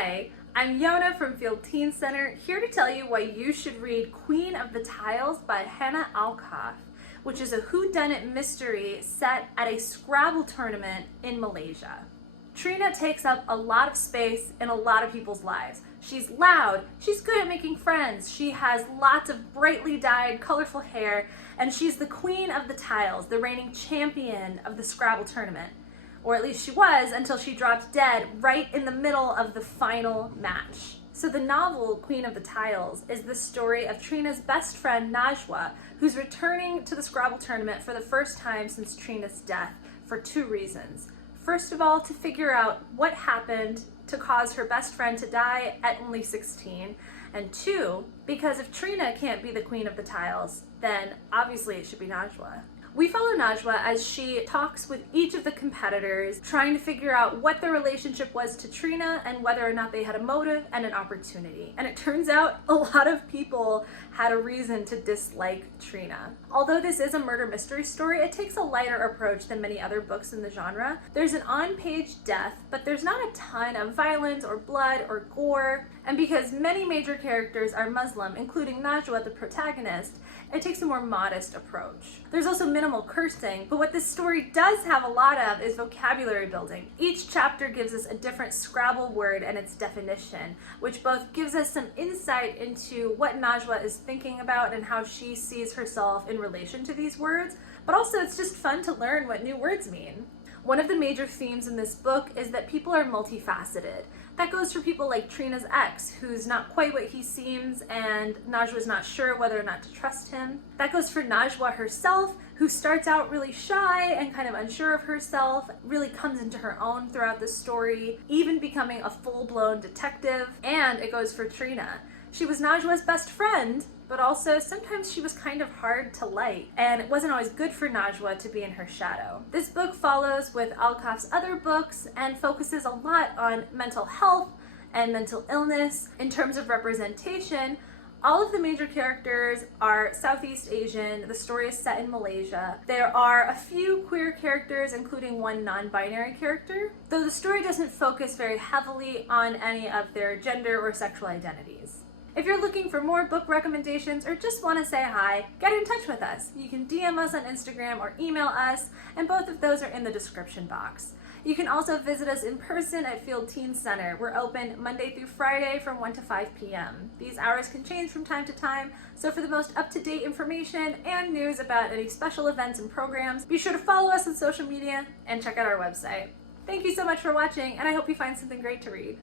Hi, I'm Yona from Field Teen Center, here to tell you why you should read Queen of the Tiles by Hanna Alkaf, which is a whodunit mystery set at a Scrabble tournament in Malaysia. Trina takes up a lot of space in a lot of people's lives. She's loud, she's good at making friends, she has lots of brightly dyed, colorful hair, and she's the queen of the tiles, the reigning champion of the Scrabble tournament. Or at least she was, until she dropped dead right in the middle of the final match. So the novel, Queen of the Tiles, is the story of Trina's best friend Najwa, who's returning to the Scrabble tournament for the first time since Trina's death for two reasons. First of all, to figure out what happened to cause her best friend to die at only 16, and two, because if Trina can't be the Queen of the Tiles, then obviously it should be Najwa. We follow Najwa as she talks with each of the competitors, trying to figure out what their relationship was to Trina and whether or not they had a motive and an opportunity. And it turns out a lot of people had a reason to dislike Trina. Although this is a murder mystery story, it takes a lighter approach than many other books in the genre. There's an on-page death, but there's not a ton of violence or blood or gore. And because many major characters are Muslim, including Najwa, the protagonist, it takes a more modest approach. There's also minimal cursing, but what this story does have a lot of is vocabulary building. Each chapter gives us a different Scrabble word and its definition, which both gives us some insight into what Najwa is thinking about and how she sees herself in relation to these words, but also it's just fun to learn what new words mean. One of the major themes in this book is that people are multifaceted. That goes for people like Trina's ex, who's not quite what he seems, and Najwa's not sure whether or not to trust him. That goes for Najwa herself, who starts out really shy and kind of unsure of herself, really comes into her own throughout the story, even becoming a full-blown detective. And it goes for Trina. She was Najwa's best friend, but also sometimes she was kind of hard to like, and it wasn't always good for Najwa to be in her shadow. This book follows with Alkaf's other books and focuses a lot on mental health and mental illness. In terms of representation, all of the major characters are Southeast Asian. The story is set in Malaysia. There are a few queer characters, including one non-binary character, though the story doesn't focus very heavily on any of their gender or sexual identities. If you're looking for more book recommendations or just want to say hi, get in touch with us. You can DM us on Instagram or email us, and both of those are in the description box. You can also visit us in person at Field Teen Center. We're open Monday through Friday from 1 to 5 p.m. These hours can change from time to time, so for the most up-to-date information and news about any special events and programs, be sure to follow us on social media and check out our website. Thank you so much for watching, and I hope you find something great to read.